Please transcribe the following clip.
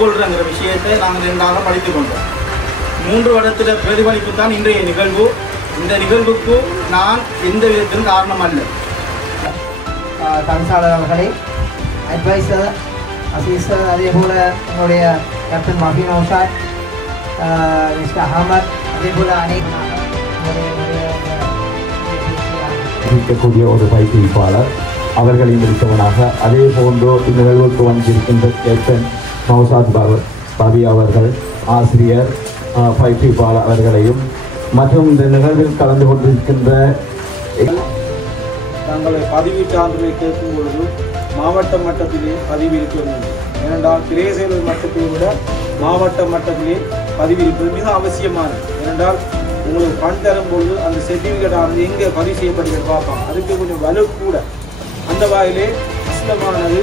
கொள்றங்கிற விஷயத்தை நாங்கள் இரண்டாக படித்துக் கொண்டோம். 3 வருடத்தில பிரதிபலிப்பு தான் இன்றைய நிகழ்வு. இந்த நிகழ்வுக்கு நான் எந்த விதத்திலும் காரணம் அல்ல. தவிசாளர் அவர்களை அட்வைசர் அசீசர், அதே போல் உங்களுடைய கேப்டன் மஃபீன் நௌஷாத், மிஸ்டர் அஹமத், அதே போல் இருக்கக்கூடிய ஒரு பயிற்றுவிப்பாளர் அவர்களை முடித்தவனாக, அதே போன்று இந்த நிகழ்வுக்கு வந்திருக்கின்ற கேப்டன் நௌஷாத் பவி அவர்கள், ஆசிரியர், பயிற்றுவிப்பாளர் அவர்களையும் மற்றும் இந்த நிகழ்வில் கலந்து கொண்டிருக்கின்ற தங்களை பதிவு சான்றிதழை கேட்கும் பொழுது மாவட்ட மட்டத்திலே பதிவு இருக்க வேண்டும். ஏனென்றால் பிரதேச மட்டத்தை விட மாவட்ட மட்டத்திலே பதிவு இருப்பது மிக அவசியமானது. ஏனென்றால் உங்களுக்கு பண் தரும் பொழுது அந்த சர்டிஃபிகேட் ஆனது எங்கே பதிவு செய்யப்படுகிறது பார்ப்பாங்க. அதுக்கு கொஞ்சம் வலு கூட. அந்த வகையிலே கஷ்டமானது